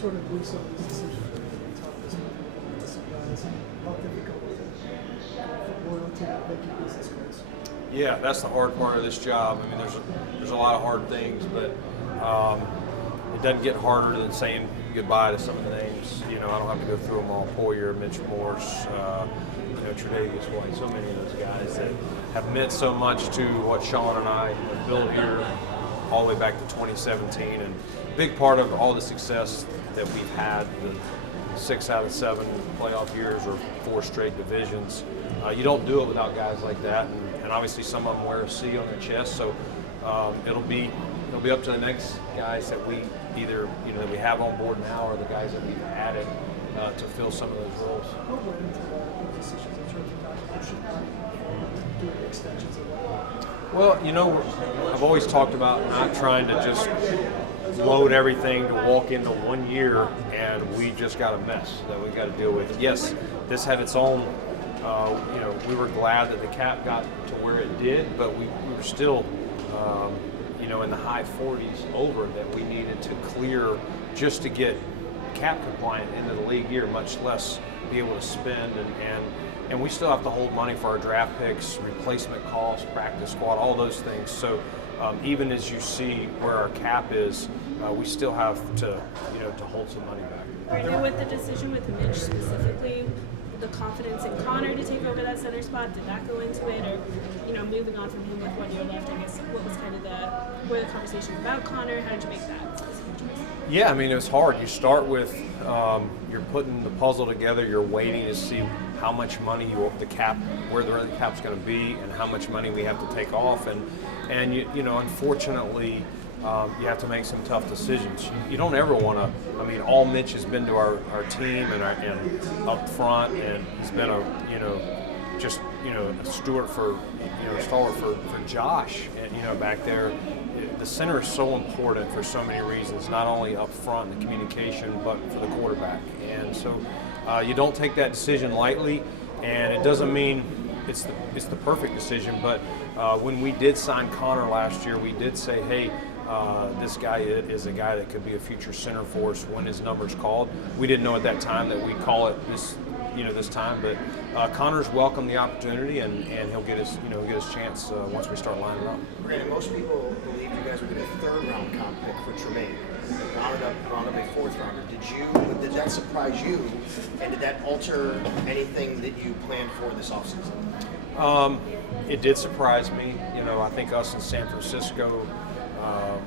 sort of do some of these decisions are going to be tough this week with some guys. How difficult is it for loyalty to making business cards? Yeah, that's the hard part of this job. I mean, there's a lot of hard things, but it doesn't get harder than saying goodbye to some of the names. You know, I don't have to go through them all. Poyer, Mitch Morse, Tre'Davious White, so many of those guys that have meant so much to what Sean and I have built here all the way back to 2017. And a big part of all the success that we've had, the 6 out of 7 playoff years or 4 straight divisions, you don't do it without guys like that. And obviously some of them wear a C on their chest, so it'll be up to the next guys that we either that we have on board now or the guys that we've added to fill some of those roles. What went into those decisions in terms of not pushing back, doing extensions and whatnot? Well, I've always talked about not trying to just load everything to walk into 1 year and we just got a mess that we got to deal with. Yes, this had its own. We were glad that the cap got to where it did, but we were still, in the high 40s over that we needed to clear just to get cap compliant into the league year, much less be able to spend. And we still have to hold money for our draft picks, replacement costs, practice squad, all those things. So even as you see where our cap is, we still have to hold some money back. Brandon, with the decision with Mitch specifically, the confidence in Connor to take over that center spot, did that go into it? Or, moving on from him with 1 year left, I guess, what was kind of were the conversations about Connor? How did you make that specific choice? Yeah, I mean, it was hard. You start with, you're putting the puzzle together, you're waiting to see how much money where the cap's going to be and how much money we have to take off. And unfortunately, you have to make some tough decisions. You don't ever want to. I mean, all Mitch has been to our team and up front, and he's been a steward for stalwart for Josh, and back there. The center is so important for so many reasons, not only up front, the communication, but for the quarterback. And so you don't take that decision lightly, and it doesn't mean it's the perfect decision. But when we did sign Connor last year, we did say, hey. This guy is a guy that could be a future center for us when his number's called. We didn't know at that time that we'd call it this time, but Connor's welcomed the opportunity, and he'll get his chance once we start lining up. Brandon, most people believed you guys were getting a 3rd-round comp pick for Tremaine. Rounded up a 4th rounder. Did that surprise you, and did that alter anything that you planned for this offseason? It did surprise me. I think us in San Francisco.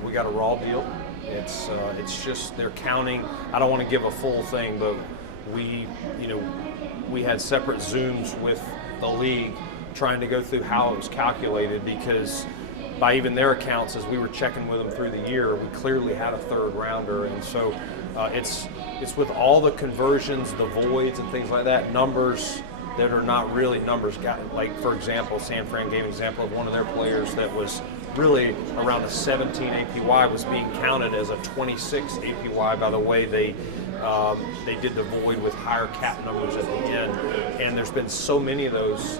We got a raw deal. It's just they're counting. I don't want to give a full thing, but we had separate Zooms with the league trying to go through how it was calculated, because by even their accounts, as we were checking with them through the year, we clearly had a 3rd rounder, and so it's with all the conversions, the voids and things like that, numbers that are not really numbers. Like, for example, San Fran gave an example of one of their players that was really around a 17 APY was being counted as a 26 APY by the way they did the void with higher cap numbers at the end. And there's been so many of those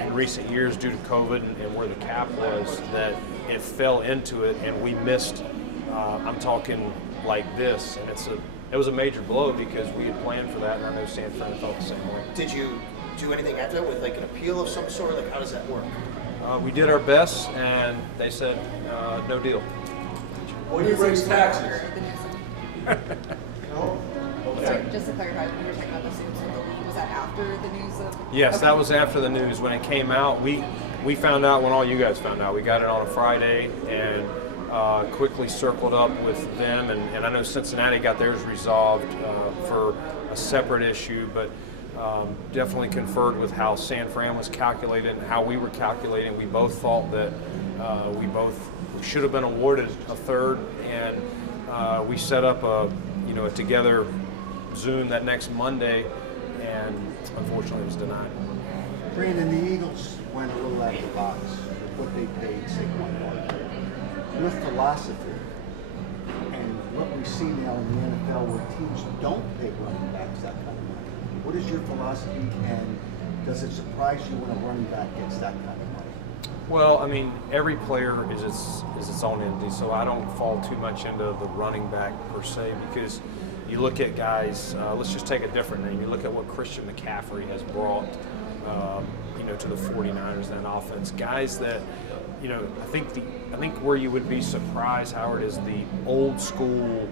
in recent years due to COVID and where the cap was that it fell into it, and we missed. I'm talking like this, and it was a major blow because we had planned for that, and I know San Fran felt the same way. Did you do anything after that with like an appeal of some sort? Like, how does that work? We did our best, and they said no deal. What do you bring taxes? Sorry, just to clarify, when you were talking about the suits with the league, was that after the news of? Yes, okay. That was after the news. When it came out, we found out when all you guys found out. We got it on a Friday and quickly circled up with them, and I know Cincinnati got theirs resolved for a separate issue, but definitely conferred with how San Fran was calculated and how we were calculating. We both thought that we both should have been awarded a 3rd, and we set up a together Zoom that next Monday, and unfortunately it was denied. Brandon, the Eagles went a little out of the box with what they paid Saquon Barkley. Your philosophy and what we see now in the NFL where teams don't pay running backs that kind of money. What is your philosophy, and does it surprise you when a running back gets that kind of money? Well, I mean, every player is its own entity, so I don't fall too much into the running back per se, because you look at guys. Let's just take a different name. You look at what Christian McCaffrey has brought, to the 49ers, that offense. Guys that, I think where you would be surprised, Howard, is the old school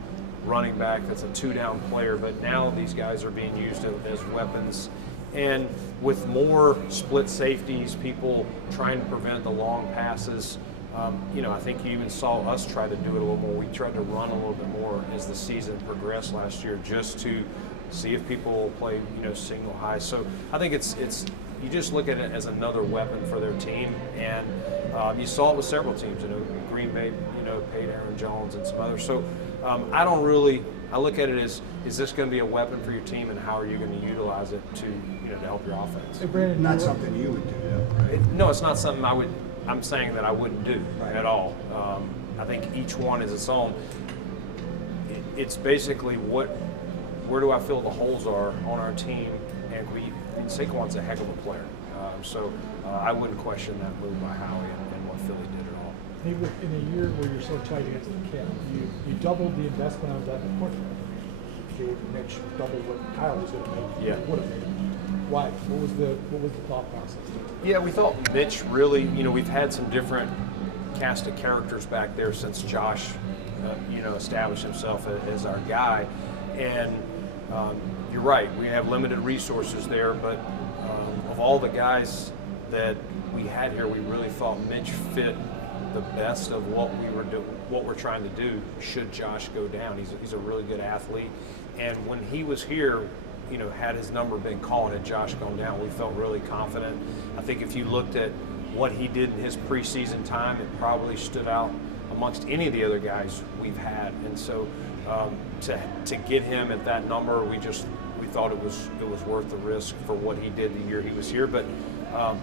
running back that's a two-down player, but now these guys are being used as weapons. And with more split safeties, people trying to prevent the long passes, I think you even saw us try to do it a little more. We tried to run a little bit more as the season progressed last year, just to see if people will play, single high. So I think it's you just look at it as another weapon for their team, and you saw it with several teams. Green Bay, paid Aaron Jones and some others. So I look at it as, is this going to be a weapon for your team, and how are you going to utilize it to help your offense? Hey, Brandon, Not something you would do. No, it's not something I'm saying that I wouldn't do at all. I think each one is its own. It's basically where do I feel the holes are on our team, and Saquon's a heck of a player. So I wouldn't question that move by Howie and what Philly did at all. in a year where you're so tight against the cap, you doubled the investment on that quarterback. Gave Mitch double what Kyle was going to make. Yeah. Would have made. Why? What was the thought process? Yeah, we thought Mitch really. We've had some different cast of characters back there since Josh, established himself as our guy, and you're right. We have limited resources there, but of all the guys that we had here, we really thought Mitch fit the best of what we're trying to do. Should Josh go down, he's a really good athlete, and when he was here, had his number been called, had Josh gone down, we felt really confident. I think if you looked at what he did in his preseason time, it probably stood out amongst any of the other guys we've had, and so to get him at that number, we thought it was worth the risk for what he did the year he was here. But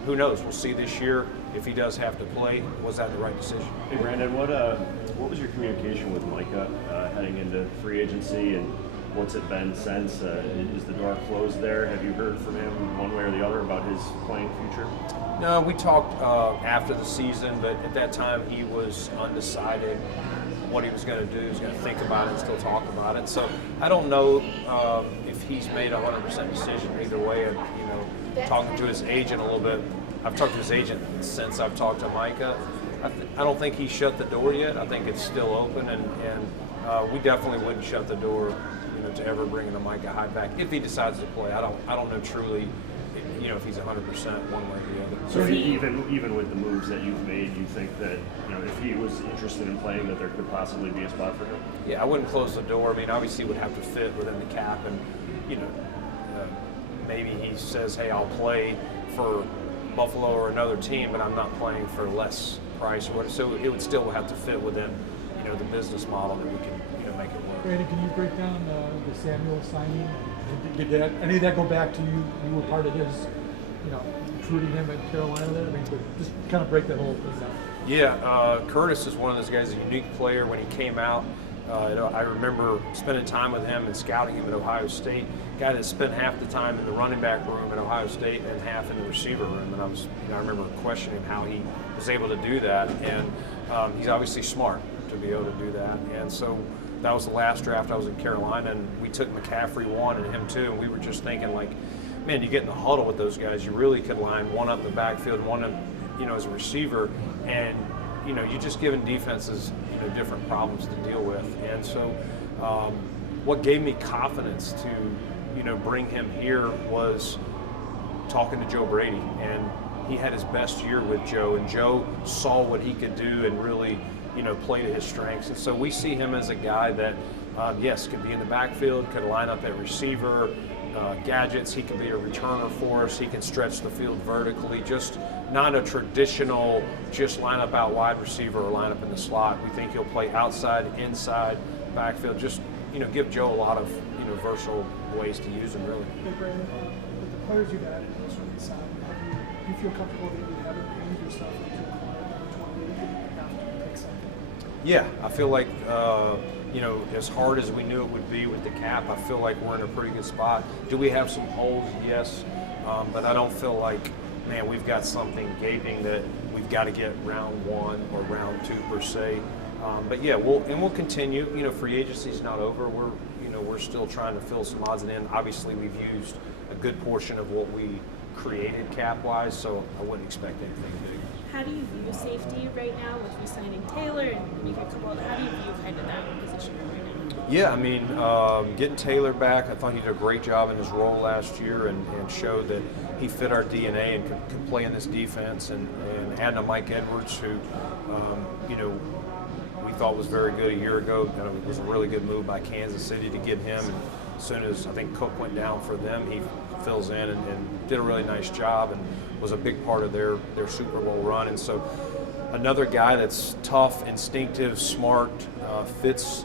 who knows? We'll see this year if he does have to play. Was that the right decision? Hey Brandon, what was your communication with Micah heading into free agency, and what's it been since? Is the door closed there? Have you heard from him one way or the other about his playing future? No, we talked after the season, but at that time he was undecided what he was going to do. He was going to think about it and still talk about it. So I don't know if he's made a 100% decision either way. Talking to his agent a little bit. I've talked to his agent since I've talked to Micah. I don't think he shut the door yet. I think it's still open, and we definitely wouldn't shut the door, to ever bringing a Micah Hyde back if he decides to play. I don't know truly, if he's 100% one way or the other. So even with the moves that you've made, you think that if he was interested in playing, that there could possibly be a spot for him? Yeah, I wouldn't close the door. I mean, obviously, it would have to fit within the cap, and maybe he says, "Hey, I'll play for Buffalo or another team, but I'm not playing for less price or whatever." So it would still have to fit within, the business model that we can, make it work. Brandon, can you break down the Samuel signing? Did any of that go back to you? You were part of his, recruiting him at Carolina there? I mean, but just kind of break that whole thing down. Yeah, Curtis is one of those guys, a unique player. When he came out, I remember spending time with him and scouting him at Ohio State. Guy that spent half the time in the running back room at Ohio State and half in the receiver room. And I remember questioning how he was able to do that. And he's obviously smart to be able to do that. And so that was the last draft. I was in Carolina, and we took McCaffrey 1 and him 2, and we were just thinking, like, man, you get in the huddle with those guys, you really could line one up the backfield, one as a receiver, and you're just giving defenses different problems to deal with. And so what gave me confidence to bring him here was talking to Joe Brady, and he had his best year with Joe, and Joe saw what he could do and really play to his strengths. And so we see him as a guy that yes, could be in the backfield, could line up at receiver, gadgets. He can be a returner for us. He can stretch the field vertically, just not a traditional just line up out wide receiver or line up in the slot. We think he'll play outside, inside, backfield. Just give Joe a lot of versatile ways to use him, really. Hey, Brandon, with the players you've added in this rookie side, do you feel comfortable that you haven't painted yourself into a corner that you have to pick something? Yeah, I feel like as hard as we knew it would be with the cap, I feel like we're in a pretty good spot. Do we have some holes? Yes, but I don't feel like, man, we've got something gaping that we've got to get round 1 or round 2 per se. But yeah, we'll continue. You know, free agency's not over. We're still trying to fill some odds and ends. Obviously, we've used a good portion of what we created cap-wise, so I wouldn't expect anything big. How do you view safety right now with re-signing Taylor and making a couple how do you view kind of that position right now? Yeah, I mean, getting Taylor back, I thought he did a great job in his role last year and showed that he fit our DNA and could play in this defense. And adding a Mike Edwards, who, we thought was very good a year ago. It was a really good move by Kansas City to get him. And as soon as I think Cook went down for them, he fills in and did a really nice job and was a big part of their Super Bowl run. And so another guy that's tough, instinctive, smart, fits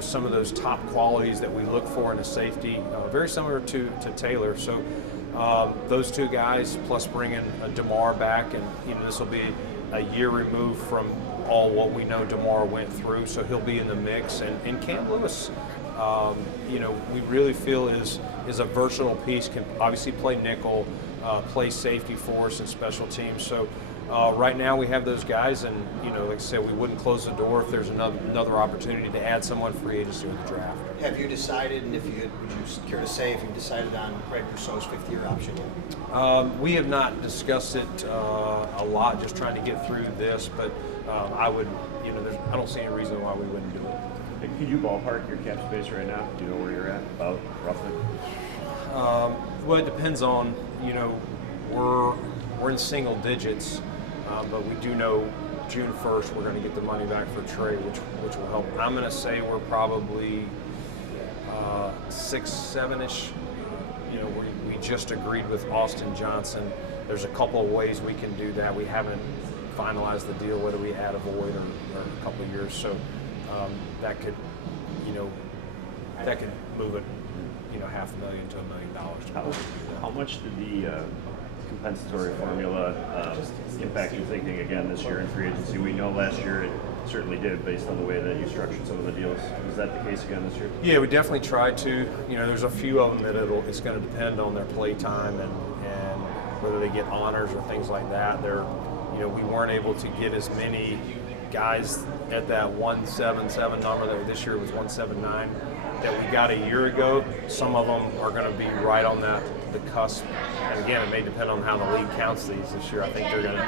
some of those top qualities that we look for in a safety, very similar to Taylor. So those two guys, plus bringing DeMar back, and this will be a year removed from all what we know DeMar went through, so he'll be in the mix. And Cam Lewis, we really feel is a versatile piece, can obviously play nickel, play safety for us and special teams. So right now we have those guys, and like I said, we wouldn't close the door if there's another opportunity to add someone free agency or the draft. Have you decided, and would you care to say if you've decided on Greg Rousseau's 5th-year option yet? We have not discussed it a lot, just trying to get through this, but I would, I don't see any reason why we wouldn't do it. Could you ballpark your cap space right now? Do you know where you're at, about roughly? Well, it depends on, we're in single digits, but we do know June 1st we're going to get the money back for Trey, which will help. I'm going to say we're probably 6, 7-ish. We just agreed with Austin Johnson. There's a couple of ways we can do that. We haven't finalized the deal, whether we add a void or a couple of years. So that could, move it, $500,000 to $1 million. How much did the compensatory formula impact your thinking again this year in free agency? We know last year it certainly did, based on the way that you structured some of the deals. Is that the case again this year? Yeah, we definitely tried to. There's a few of them that it's going to depend on their play time and whether they get honors or things like that. We weren't able to get as many guys at that 177 number that this year was 179 that we got a year ago. Some of them are going to be right on the cusp. And again, it may depend on how the league counts these this year. I think they're going to,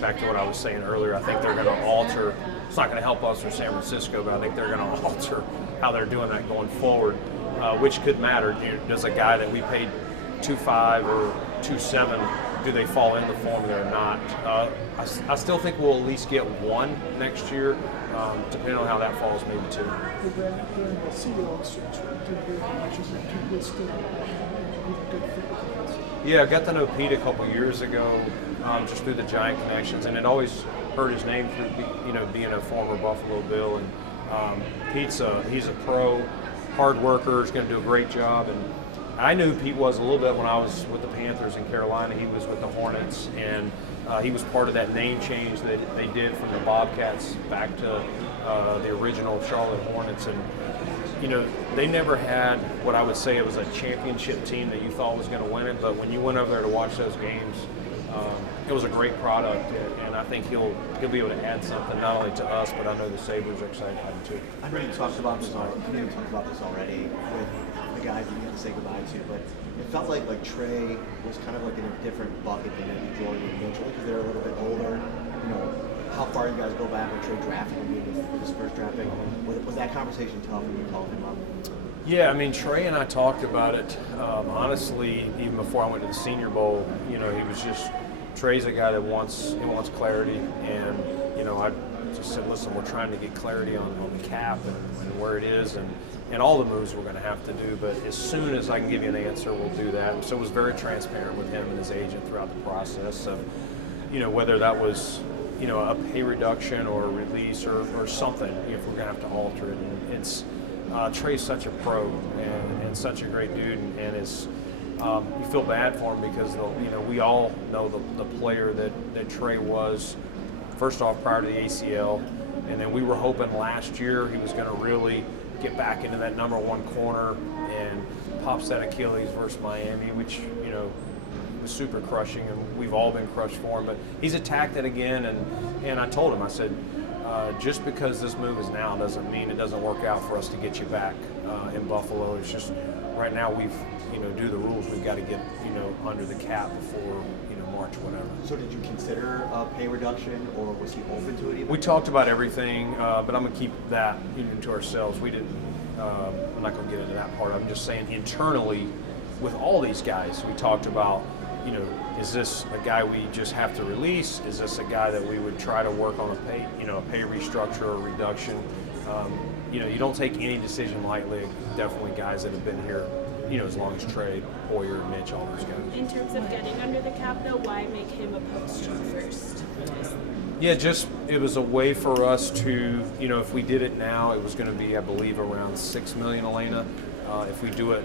back to what I was saying earlier, I think they're going to alter. It's not going to help us or San Francisco, but I think they're going to alter how they're doing that going forward, which could matter. Does a guy that we paid 2.5 or 2.7, do they fall in the formula or not? I still think we'll at least get one next year, depending on how that falls, maybe two. During the CEO search, did much as a people still a good fit with us? Yeah, I got to know Pete a couple years ago, just through the Giant connections, and it always heard his name through being a former Buffalo Bill. And he's a pro, hard worker, is going to do a great job. And I knew who Pete was a little bit when I was with the Panthers in Carolina. He was with the Hornets, and he was part of that name change that they did from the Bobcats back to the original Charlotte Hornets. And they never had what I would say it was a championship team that you thought was going to win it. But when you went over there to watch those games, it was a great product, and I think he'll be able to add something not only to us, but I know the Sabres are excited about him too. I know you talked about this already with the guys that you have to say goodbye to, but it felt like Trey was kind of like in a different bucket than maybe Jordan and Mitchell because they're a little bit older. How far you guys go back when Trey drafted him with his first draft pick? Was that conversation tough when you called him up? Yeah, I mean, Trey and I talked about it, honestly, even before I went to the Senior Bowl. He was just, Trey's a guy that wants clarity, and, I just said, listen, we're trying to get clarity on the cap and where it is and all the moves we're going to have to do, but as soon as I can give you an answer, we'll do that. And so it was very transparent with him and his agent throughout the process of, whether that was, a pay reduction or a release or something, if we're going to have to alter it. And it's, Trey's such a pro and such a great dude, and it's you feel bad for him because we all know the player that Trey was. First off, prior to the ACL, and then we were hoping last year he was going to really get back into that number one corner and pops that Achilles versus Miami, which was super crushing, and we've all been crushed for him. But he's attacked it again, and I told him, I said, just because this move is now doesn't mean it doesn't work out for us to get you back in Buffalo. It's just right now we've, due to the rules, we've got to get, under the cap before, March, whatever. So did you consider a pay reduction, or was he open to it even? We talked about everything, but I'm going to keep that to ourselves. We didn't, I'm not going to get into that part. I'm just saying internally with all these guys, we talked about, is this a guy we just have to release? Is this a guy that we would try to work on a pay restructure or reduction? You don't take any decision lightly. Definitely guys that have been here, as long as Trey, Hoyer, Mitch, all those guys. In terms of getting under the cap, though, why make him a post first? Yeah, it was a way for us to, if we did it now, it was going to be, I believe, around $6 million, Elena. If we do it,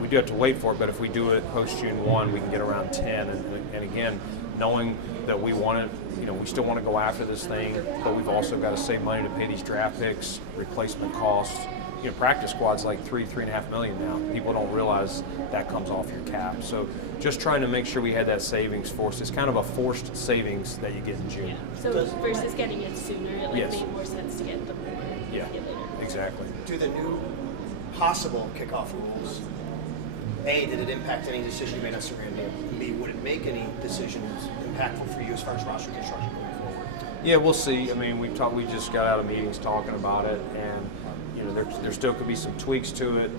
we do have to wait for it, but if we do it post June 1, we can get around 10. And again, knowing that we want to, we still want to go after this thing, but we've also got to save money to pay these draft picks, replacement costs. Practice squad's like $3.5 million now. People don't realize that comes off your cap. So just trying to make sure we had that savings forced. It's kind of a forced savings that you get in June. Yeah. So versus getting it sooner, it Yes. made more sense to get the more. Yeah, later. exactly. Do the new possible kickoff rules, A, did it impact any decision you made on Saran Deal? And B, would it make any decisions impactful for you as far as roster construction going forward? Yeah, we'll see. I mean, we just got out of meetings talking about it, and there still could be some tweaks to it.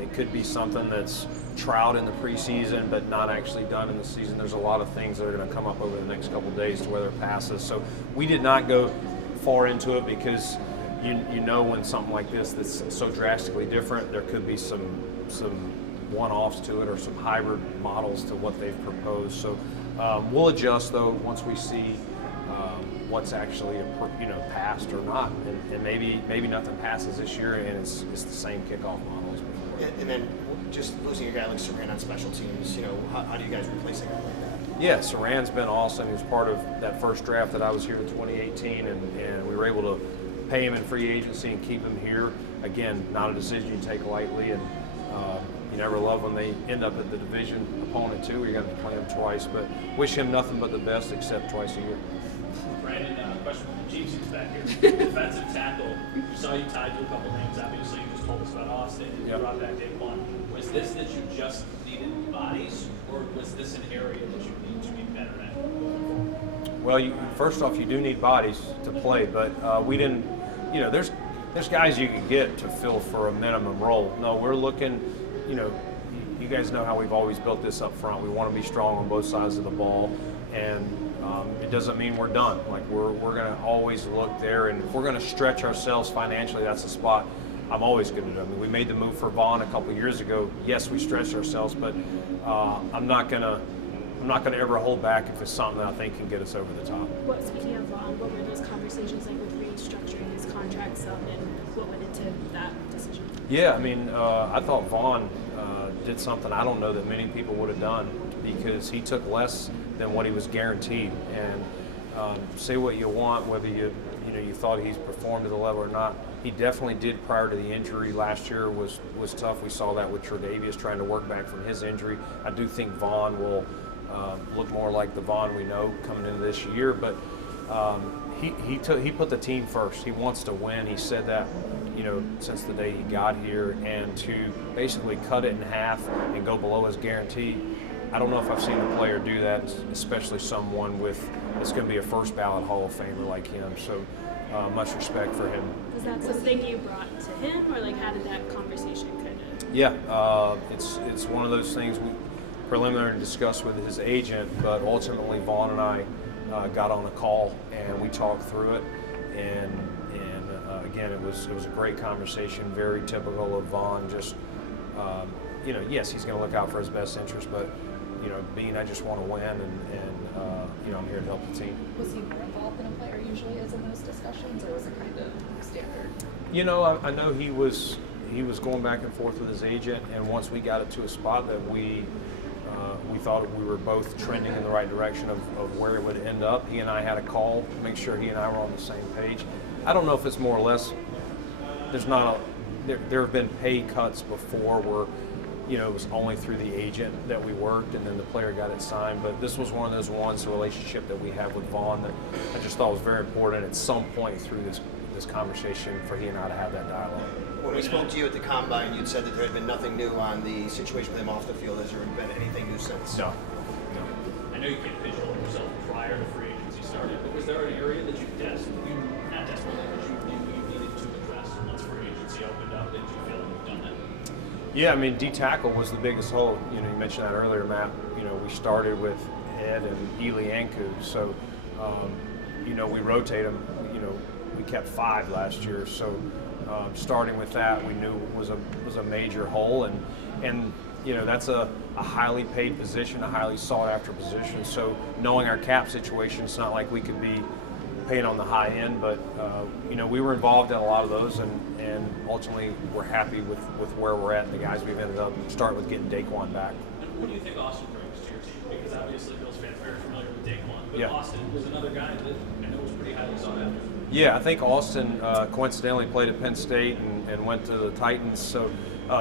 It could be something that's trialed in the preseason but not actually done in the season. There's a lot of things that are going to come up over the next couple of days to whether it passes. So we did not go far into it because when something like this that's so drastically different, there could be some one-offs to it or some hybrid models to what they've proposed. So we'll adjust though once we see what's actually passed or not, and maybe nothing passes this year and it's the same kickoff model as before. And then just losing a guy like Saran on special teams, how do you guys replace a guy like that? Yeah, Saran's been awesome. He was part of that first draft that I was here in 2018, and we were able to pay him in free agency and keep him here. Again, not a decision you take lightly, and you never love when they end up at the division opponent too. You're going to play him twice, but wish him nothing but the best except twice a year. Brandon, question from the Chiefs back here. Defensive tackle. We saw you tied to a couple names. Obviously, you just told us about Austin. You brought back Daquan. Was this that you just needed bodies, or was this an area that you need to be better at? Well, first off, you do need bodies to play, but we didn't. There's guys you can get to fill for a minimum role. No, we're looking. You guys know how we've always built this up front. We want to be strong on both sides of the ball, and it doesn't mean we're done. Like we're going to always look there, and if we're going to stretch ourselves financially, that's a spot I'm always going to do. I mean, we made the move for Vaughn a couple years ago. Yes, we stretched ourselves, but I'm not going to ever hold back if it's something that I think can get us over the top. Speaking of Vaughn, what were those conversations like with restructuring his contract some, and what went into that decision? Yeah, I mean, I thought Vaughn did something I don't know that many people would have done, because he took less than what he was guaranteed. And say what you want, whether you thought he's performed to the level or not, he definitely did prior to the injury. Last year was tough. We saw that with Tre'Davious trying to work back from his injury. I do think Vaughn will look more like the Vaughn we know coming into this year, but he put the team first. He wants to win. He said that since the day he got here, and to basically cut it in half and go below his guarantee, I don't know if I've seen a player do that, especially someone that's going to be a first ballot Hall of Famer like him. So much respect for him. Was that something you brought to him, or how did that conversation kind of? Yeah, it's one of those things we preliminary discussed with his agent, but ultimately Vaughn and I got on a call and we talked through it, and again it was a great conversation, very typical of Vaughn. Just yes, he's going to look out for his best interest, but Beane, I just want to win, and I'm here to help the team. Was he more involved than a player usually is in those discussions, or was it kind of standard? I know he was going back and forth with his agent, and once we got it to a spot that we thought we were both trending in the right direction of where it would end up, he and I had a call to make sure he and I were on the same page. I don't know if it's more or less. There have been pay cuts before where it was only through the agent that we worked, and then the player got it signed. But this was one of those ones, the relationship that we have with Vaughn, that I just thought was very important at some point through this conversation for he and I to have that dialogue. When we spoke to you at the Combine, you'd said that there had been nothing new on the situation with him off the field. Has there been anything new since? No. I know you can't pigeonhole yourself prior to free agency started, but was there an area that you not desperately, but you needed to address once free agency opened up? Did you feel like you've done that? Yeah, I mean, D-tackle was the biggest hole. You mentioned that earlier, Matt. We started with Ed and Ely Anku, so we rotate them. We kept 5 last year, so starting with that, we knew was a major hole, and that's a highly paid position, a highly sought after position. So knowing our cap situation, it's not like we could be paying on the high end, but we were involved in a lot of those, and ultimately we're happy with where we're at and the guys we've ended up starting with getting Daquan back. And what do you think Austin brings to your team? Because obviously Bills fans are very familiar with Daquan, but Yeah. Austin was another guy that I know was pretty highly sought after. Yeah, I think Austin coincidentally played at Penn State and went to the Titans. So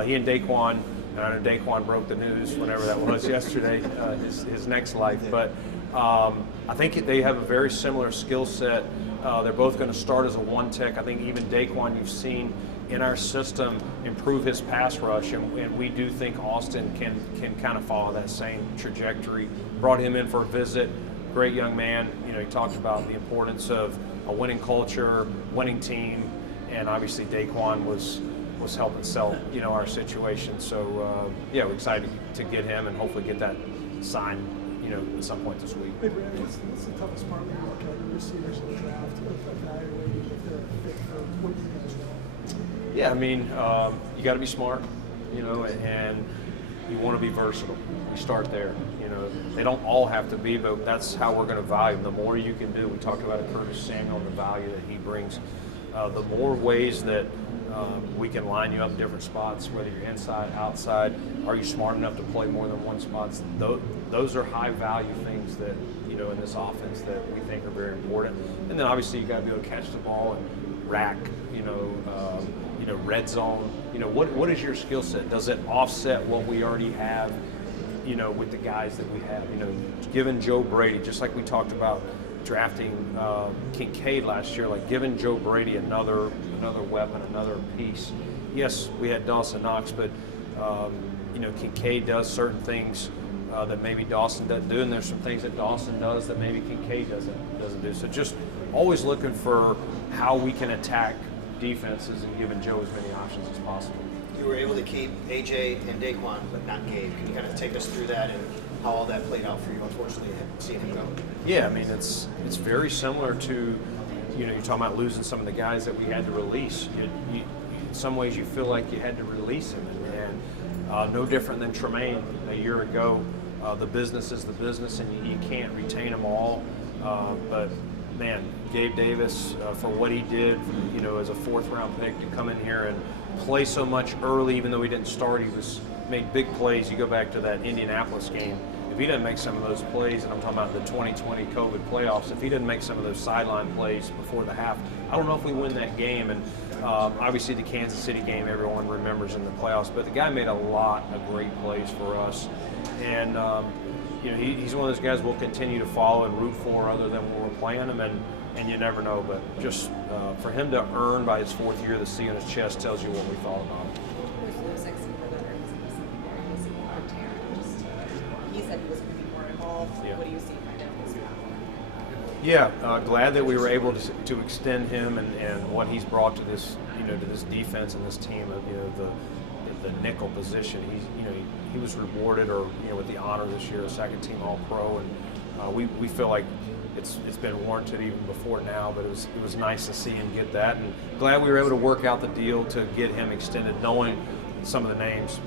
he and Daquan, and I know Daquan broke the news whenever that was yesterday, his next life. But I think they have a very similar skill set. They're both going to start as a one tech. I think even Daquan, you've seen in our system improve his pass rush, and we do think Austin can kind of follow that same trajectory. Brought him in for a visit. Great young man. He talked about the importance of a winning culture, winning team, and obviously Daquan was helping sell our situation. So we're excited to get him and hopefully get that signed at some point this week. Hey, Brandon, what's the toughest part when you look at receivers in the draft, evaluating if they're a fit for what you guys want? Yeah, I mean, you got to be smart, and you want to be versatile. We start there. They don't all have to be, but that's how we're going to value them. The more you can do, we talked about Curtis Samuel and the value that he brings. The more ways that we can line you up in different spots, whether you're inside, outside, are you smart enough to play more than one spot? Those are high value things that, in this offense that we think are very important. And then obviously you got to be able to catch the ball and rack, red zone. What is your skill set? Does it offset what we already have, with the guys that we have? Given Joe Brady, just like we talked about drafting Kincaid last year, like giving Joe Brady another weapon, another piece. Yes, we had Dawson Knox, but Kincaid does certain things that maybe Dawson doesn't do, and there's some things that Dawson does that maybe Kincaid doesn't do. So just always looking for how we can attack defenses and giving Joe as many options as possible. You were able to keep AJ and Daquan, but not Gabe. Can you kind of take us through that and how all that played out for you, unfortunately, seeing him go? Yeah, I mean, it's very similar to, you're talking about losing some of the guys that we had to release. In some ways, you feel like you had to release them, and no different than Tremaine a year ago. The business is the business, and you can't retain them all. But man, Gabe Davis, for what he did, as a 4th-round pick to come in here and play so much early, even though he didn't start, he made big plays. You go back to that Indianapolis game. If he didn't make some of those plays, and I'm talking about the 2020 COVID playoffs, if he didn't make some of those sideline plays before the half, I don't know if we win that game. And obviously the Kansas City game, everyone remembers in the playoffs, but the guy made a lot of great plays for us. And he's one of those guys we'll continue to follow and root for other than when we're playing him, and you never know. But just for him to earn by his 4th year the C on his chest tells you what we thought about him. He said he was going to be more involved. Yeah. What do you see kind of his path? Yeah, glad that we were able to extend him and what he's brought to this to this defense and this team. The nickel position. He was rewarded with the honor this year, a 2nd-team All-Pro, and we feel like it's been warranted even before now. But it was nice to see him get that, and glad we were able to work out the deal to get him extended, knowing some of the names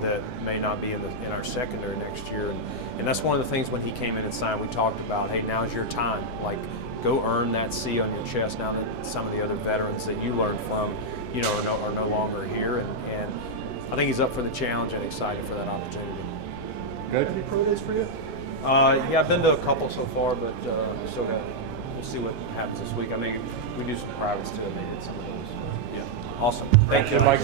that may not be in our secondary next year. And that's one of the things when he came in and signed, we talked about, hey, now's your time. Like, go earn that C on your chest now that some of the other veterans that you learned from, are no longer here. And I think he's up for the challenge and excited for that opportunity. Good. Any pro days for you? Yeah, I've been to a couple so far, but we'll see what happens this week. I mean, we do some privates too. I mean, some of those. Yeah. Awesome. Thank you, Mike.